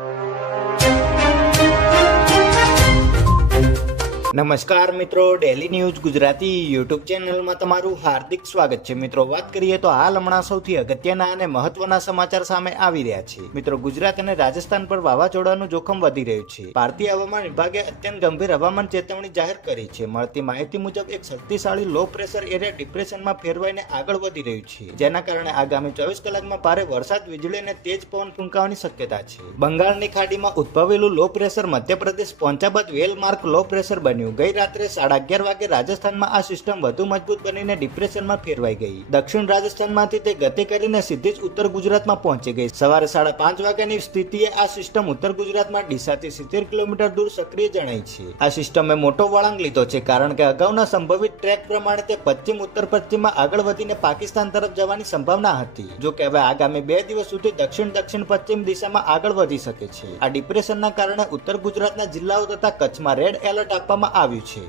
you. નમસ્કાર મિત્રો daily news Gujarati YouTube ચેનલમાં તમારું હાર્દિક સ્વાગત છે. મિત્રો, વાત કરીએ તો હાલ હમણાં સૌથી અગત્યના અને મહત્વના સમાચાર સામે આવી રહ્યા છે. મિત્રો, ગુજરાત અને રાજસ્થાન પર વાવાઝોડાનું જોખમ વધી રહ્યું છે. ભારતીય હવામાન વિભાગે અત્યંત ગંભીર હવામાન ચેતવણી જાહેર કરી છે. મળતી માહિતી મુજબ, એક શક્તિશાળી લો પ્રેશર એરિયા ડિપ્રેશનમાં ફેરવાઈને આગળ વધી રહ્યું છે. જેના કારણે આગામી ચોવીસ કલાકમાં ભારે વરસાદ, વીજળી અને તેજ પવન ફૂંકાવાની શક્યતા છે. બંગાળની ખાડીમાં ઉદ્ભવેલું લો પ્રેશર મધ્યપ્રદેશ પહોંચ્યા બાદ વેલ માર્ક લો પ્રેશર બન્યું ગઈ રાત્રે સાડા અગિયાર વાગે રાજસ્થાનમાં આ સિસ્ટમ વધુ મજબૂત બનીને ડિપ્રેશનમાં ફેરવાઈ ગઈ. દક્ષિણ રાજસ્થાનમાંથી તે ગતિ કરીને સીધી જ ઉત્તર ગુજરાતમાં પહોંચી ગઈ. સવારે સાડા પાંચ વાગ્યાની સ્થિતિએ આ સિસ્ટમ ઉત્તર ગુજરાતમાં ડીસાથી સિત્તેર કિલોમીટર દૂર સક્રિય જણાય છે. આ સિસ્ટમે મોટો વળાંક લીધો છે કારણ કે અગાઉના સંભવિત ટ્રેક પ્રમાણે તે પશ્ચિમ ઉત્તર પશ્ચિમમાં આગળ વધીને પાકિસ્તાન તરફ જવાની સંભાવના હતી. જો કે હવે આગામી બે દિવસ સુધી દક્ષિણ દક્ષિણ પશ્ચિમ દિશામાં આગળ વધી શકે છે. આ ડિપ્રેશનના કારણે ઉત્તર ગુજરાતના જિલ્લાઓ તથા કચ્છમાં રેડ એલર્ટ આપવામાં આવ્યું છે.